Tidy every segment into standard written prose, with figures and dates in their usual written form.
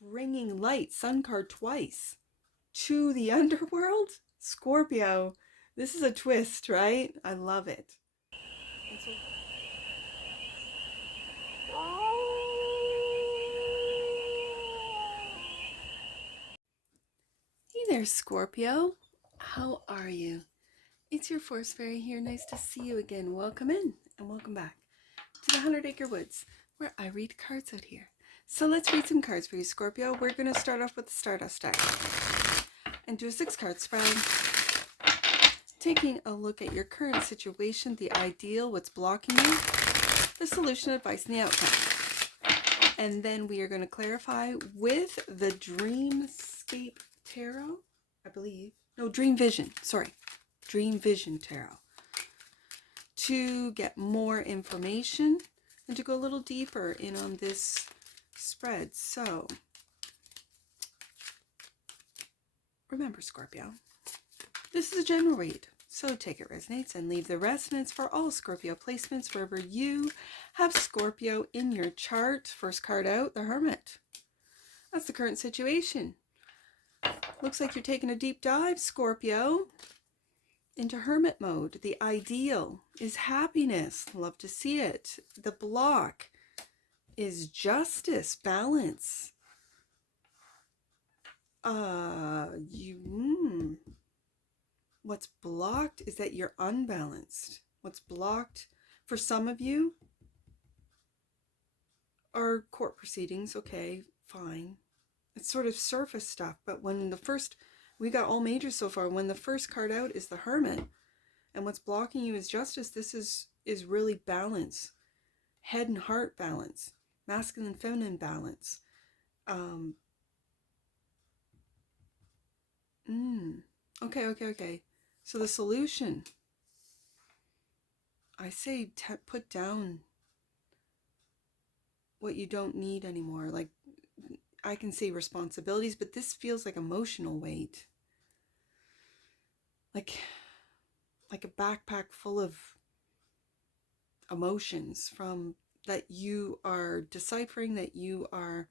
bringing light, sun card twice, to the underworld. Scorpio, this is a twist, right? I love it. Hey there, Scorpio. How are you? It's your Force Fairy here. Nice to see you again. Welcome in and welcome back to the 100 Acre Woods, where I read cards out here. So let's read some cards for you, Scorpio. We're going to start off with the Stardust deck and do a 6-card spread. Taking a look at your current situation, the ideal, what's blocking you, the solution, advice, and the outcome. And then we are going to clarify with the Dreamscape Tarot, I believe. No, Dream Vision. Sorry. Dream Vision Tarot. To get more information and to go a little deeper in on this spread. So, remember, Scorpio, this is a general read. So take it resonates and leave the resonance for all Scorpio placements wherever you have Scorpio in your chart. First card out, the Hermit. That's the current situation. Looks like you're taking a deep dive, Scorpio, into Hermit mode. The ideal is happiness. Love to see it. The block is justice, balance. What's blocked is that you're unbalanced. What's blocked for some of you are court proceedings. Okay, fine. It's sort of surface stuff. But when we got all majors so far. When the first card out is the Hermit, and what's blocking you is justice, this is really balance. Head and heart balance. Masculine and feminine balance. Okay. So the solution, I say put down what you don't need anymore. Like, I can say responsibilities, but this feels like emotional weight. Like a backpack full of emotions from that you are deciphering, that you are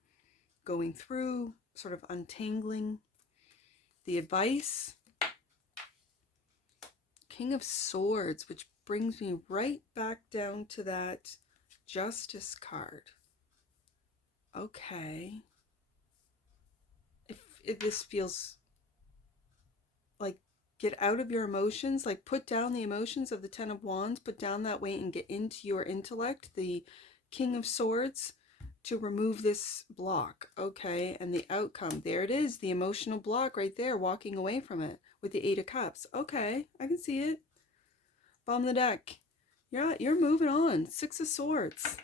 going through, sort of untangling. The advice, King of Swords, which brings me right back down to that Justice card. Okay. If this feels like, get out of your emotions, like put down the emotions of the Ten of Wands, put down that weight and get into your intellect, the King of Swords, to remove this block. Okay, and the outcome, there it is, the emotional block right there, walking away from it with the 8 of Cups. Okay, I can see it. Bottom of the deck. Yeah, you're moving on. 6 of Swords.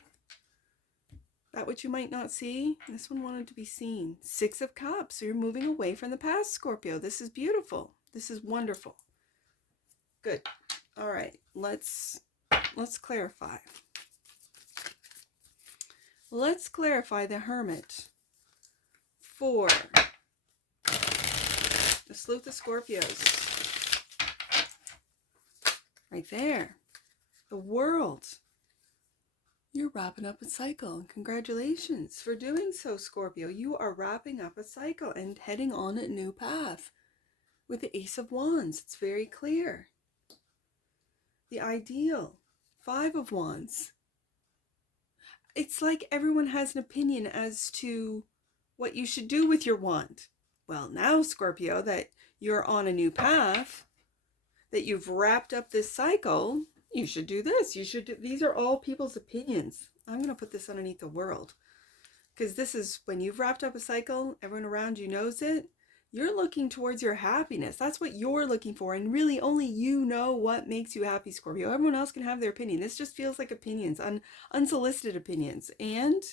That which you might not see, this one wanted to be seen. 6 of Cups. So you're moving away from the past, Scorpio. This is beautiful. This is wonderful. Good. All right. Let's clarify. Let's clarify the Hermit for the Sleuth of Scorpios. Right there. The World. You're wrapping up a cycle. Congratulations for doing so, Scorpio. You are wrapping up a cycle and heading on a new path with the Ace of Wands. It's very clear. The ideal, 5 of Wands. It's like everyone has an opinion as to what you should do with your wand. Well, now, Scorpio, that you're on a new path, that you've wrapped up this cycle, you should do this. You should do, these are all people's opinions. I'm going to put this underneath the world. Because this is when you've wrapped up a cycle, everyone around you knows it. You're looking towards your happiness. That's what you're looking for. And really only you know what makes you happy, Scorpio. Everyone else can have their opinion. This just feels like opinions, unsolicited opinions. And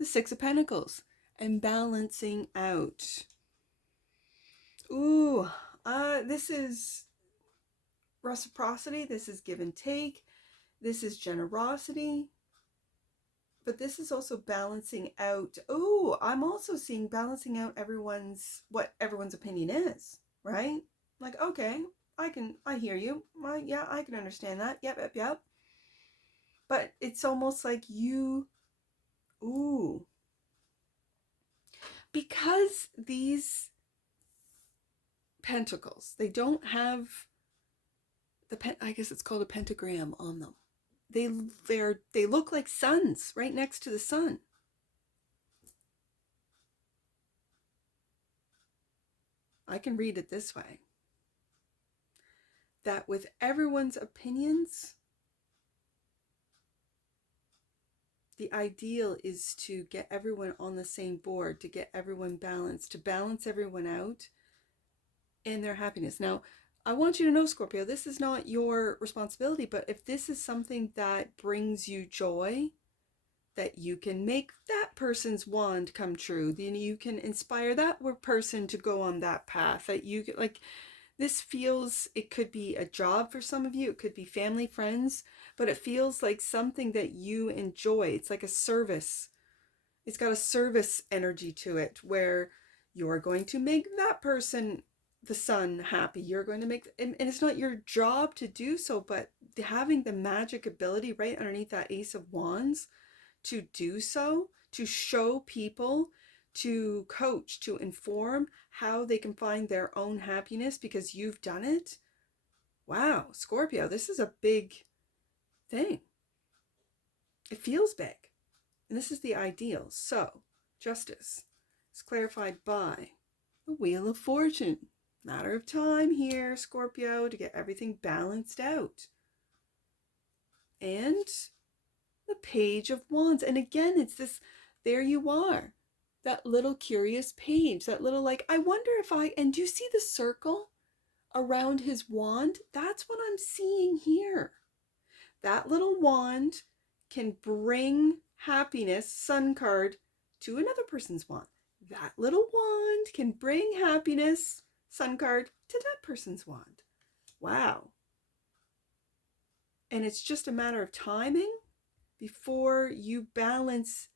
the 6 of Pentacles. And balancing out. Ooh, this is reciprocity. This is give and take. This is generosity. But this is also balancing out. Oh, I'm also seeing balancing out what everyone's opinion is, right? Like, okay, I hear you. Yeah, I can understand that. Yep. But it's almost like because these pentacles, they don't have I guess it's called a pentagram on them. They look like suns right next to the sun. I can read it this way. That with everyone's opinions, the ideal is to get everyone on the same board, to get everyone balanced, to balance everyone out in their happiness. Now, I want you to know, Scorpio, this is not your responsibility, but if this is something that brings you joy, that you can make that person's wand come true, then you can inspire that person to go on that path, that you can, like, this feels, it could be a job for some of you, it could be family, friends, but it feels like something that you enjoy. It's like a service. It's got a service energy to it, where you're going to make that person, the sun, happy. You're going to make, and it's not your job to do so, but having the magic ability right underneath that Ace of Wands to do so, to show people, to coach, to inform how they can find their own happiness because you've done it. Wow, Scorpio, this is a big thing. It feels big. And this is the ideal. So, justice is clarified by the Wheel of Fortune. Matter of time here, Scorpio, to get everything balanced out. And the Page of Wands. And again, it's this, there you are. That little curious page, that little like, I wonder if and do you see the circle around his wand? That's what I'm seeing here. That little wand can bring happiness, sun card, to another person's wand. That little wand can bring happiness, sun card, to that person's wand. Wow. And it's just a matter of timing before you balance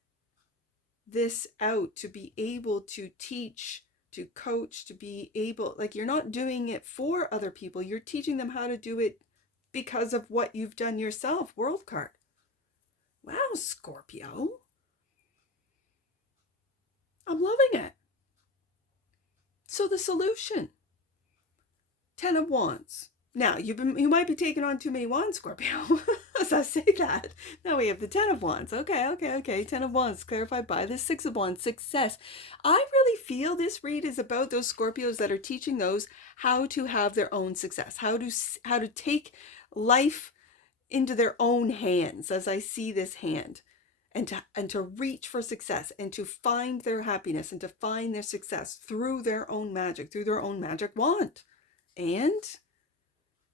this out to be able to teach, to coach, to be able, like, you're not doing it for other people. You're teaching them how to do it because of what you've done yourself. World card. Wow, Scorpio. I'm loving it. So the solution, 10 of Wands. Now, you might be taking on too many wands, Scorpio, as I say that. Now we have the 10 of Wands. Okay. 10 of Wands, clarified by the 6 of Wands, success. I really feel this read is about those Scorpios that are teaching those how to have their own success, how to take life into their own hands, as I see this hand, and to reach for success, and to find their happiness, and to find their success through their own magic wand. And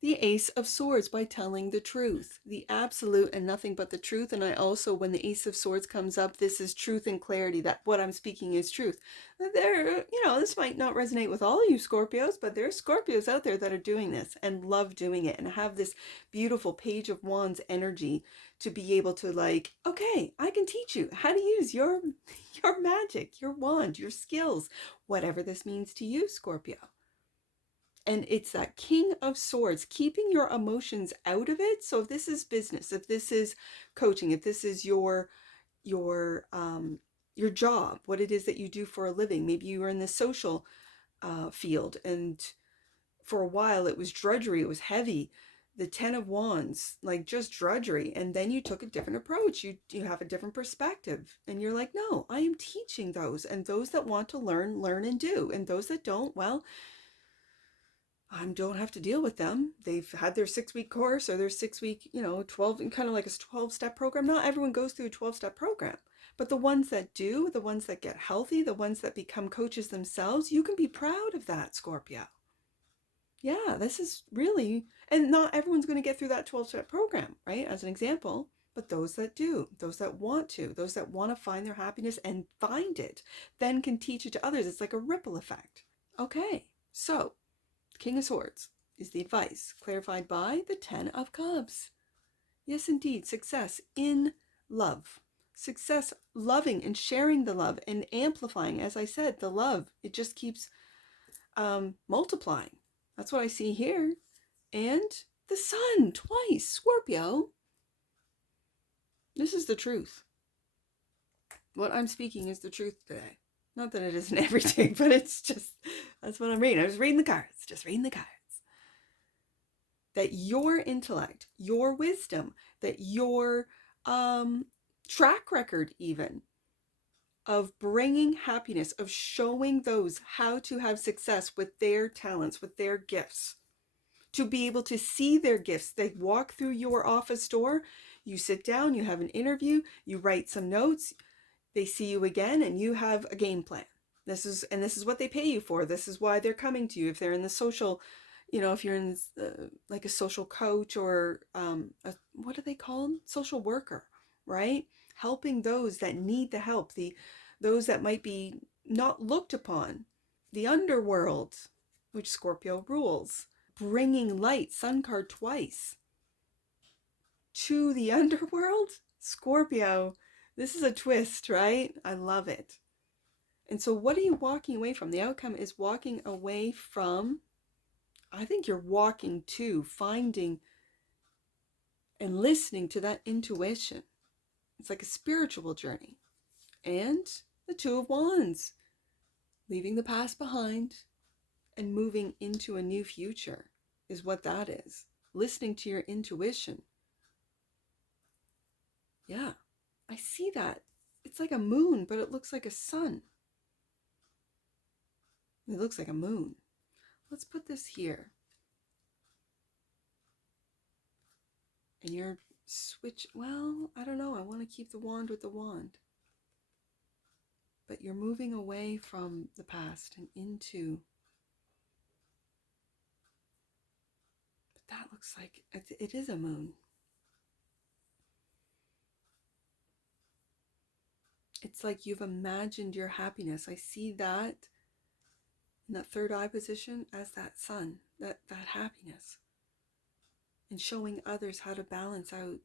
the Ace of Swords, by telling the truth, the absolute and nothing but the truth. And I also, when the Ace of Swords comes up, this is truth and clarity, that what I'm speaking is truth. This might not resonate with all you Scorpios, but there are Scorpios out there that are doing this and love doing it and have this beautiful Page of Wands energy to be able to, like, okay, I can teach you how to use your magic, your wand, your skills, whatever this means to you, Scorpio. And it's that King of Swords, keeping your emotions out of it. So if this is business, if this is coaching, if this is your job, what it is that you do for a living, maybe you are in the social field, and for a while it was drudgery, it was heavy. The 10 of Wands, like just drudgery, and then you took a different approach. You have a different perspective, and you're like, no, I am teaching those, and those that want to learn and do, and those that don't, well, I don't have to deal with them. They've had their 6-week course, or their 6-week, 12, kind of like a 12-step program. Not everyone goes through a 12-step program, but the ones that do, the ones that get healthy, the ones that become coaches themselves, you can be proud of that, Scorpio. Yeah, this is really, and not everyone's going to get through that 12-step program, right? As an example, but those that do, those that want to find their happiness and find it, then can teach it to others. It's like a ripple effect. Okay, so King of Swords is the advice, clarified by the 10 of Cups. Yes, indeed, success in love. Success loving and sharing the love and amplifying. As I said, the love, it just keeps multiplying. That's what I see here. And the sun twice, Scorpio. This is the truth. What I'm speaking is the truth today. Not that it isn't every day, but it's just, that's what I'm reading. I was reading the cards, just reading the cards. That your intellect, your wisdom, that your track record even of bringing happiness, of showing those how to have success with their talents, with their gifts, to be able to see their gifts. They walk through your office door, you sit down, you have an interview, you write some notes, they see you again, and you have a game plan. This is what they pay you for. This is why they're coming to you. If they're in the social, if you're in like a social coach or what are they called? Social worker, right? Helping those that need the help, those that might be not looked upon, the underworld, which Scorpio rules, bringing light, sun card twice, to the underworld. Scorpio, this is a twist, right? I love it. And so what are you walking away from? The outcome is walking away from, I think you're walking to finding and listening to that intuition. It's like a spiritual journey. And the Two of Wands, leaving the past behind and moving into a new future is what that is. Listening to your intuition. Yeah, I see that. It's like a moon, but it looks like a sun. It looks like a moon. Let's put this here. And you're well, I don't know. I want to keep the wand with the wand. But you're moving away from the past and into. But that looks like it is a moon. It's like you've imagined your happiness. I see that in that third eye position as that sun, that happiness. And showing others how to balance out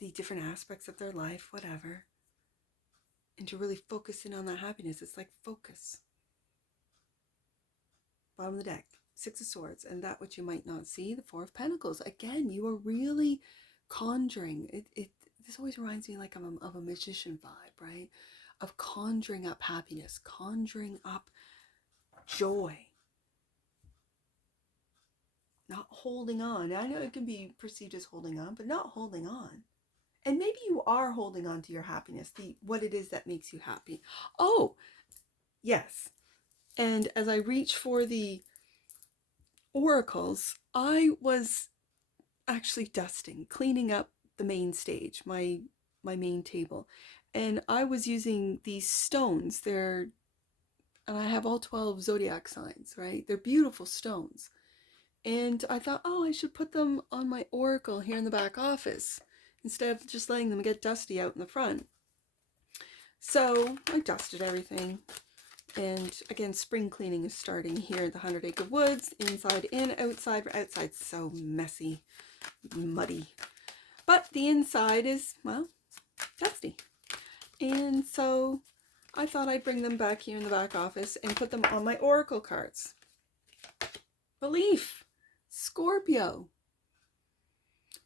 the different aspects of their life, whatever. And to really focus in on that happiness. It's like focus. Bottom of the deck, Six of Swords, and that which you might not see, the Four of Pentacles. Again, you are really conjuring. This always reminds me like of a magician vibe, right? Of conjuring up happiness, conjuring up joy. Not holding on. I know it can be perceived as holding on, but not holding on. And maybe you are holding on to your happiness, what it is that makes you happy. Oh, yes. And as I reach for the oracles, I was actually dusting, cleaning up the main stage, my main table. And I was using these stones. And I have all 12 zodiac signs, right? They're beautiful stones. And I thought, I should put them on my oracle here in the back office instead of just letting them get dusty out in the front. So I dusted everything. And again, spring cleaning is starting here at the 100 Acre Woods. Inside in, outside. Outside's so messy, muddy. But the inside is, well, dusty. And so I thought I'd bring them back here in the back office and put them on my oracle cards. Belief. Scorpio.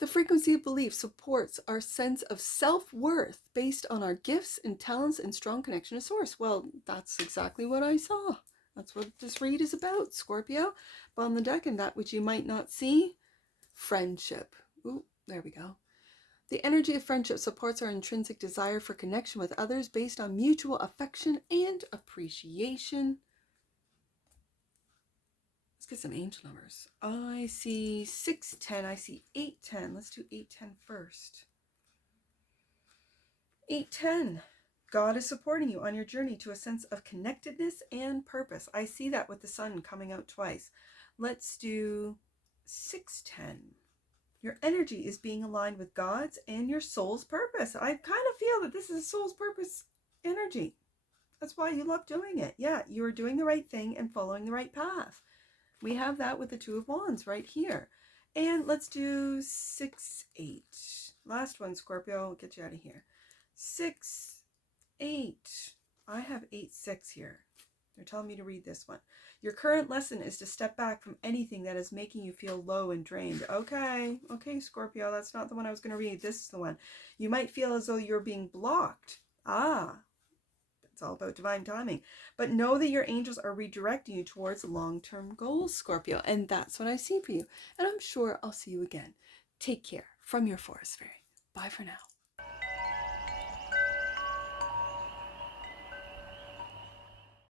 The frequency of belief supports our sense of self-worth based on our gifts and talents and strong connection to source. Well, that's exactly what I saw. That's what this read is about, Scorpio. Bottom of the deck, and that which you might not see, friendship. Ooh, there we go. The energy of friendship supports our intrinsic desire for connection with others based on mutual affection and appreciation. Let's get some angel numbers. I see 610. I see 810. Let's do 810 first. 810. God is supporting you on your journey to a sense of connectedness and purpose. I see that with the sun coming out twice. Let's do 610. Your energy is being aligned with God's and your soul's purpose. I kind of feel that this is a soul's purpose energy. That's why you love doing it. Yeah, you are doing the right thing and following the right path. We have that with the Two of Wands right here. And let's do 6-8. Last one, Scorpio. I'll get you out of here. 6-8. I have 8-6 here. They're telling me to read this one. Your current lesson is to step back from anything that is making you feel low and drained. Okay, Scorpio, that's not the one I was going to read. This is the one. You might feel as though you're being blocked. It's all about divine timing. But know that your angels are redirecting you towards long-term goals, Scorpio. And that's what I see for you. And I'm sure I'll see you again. Take care from your forest fairy. Bye for now.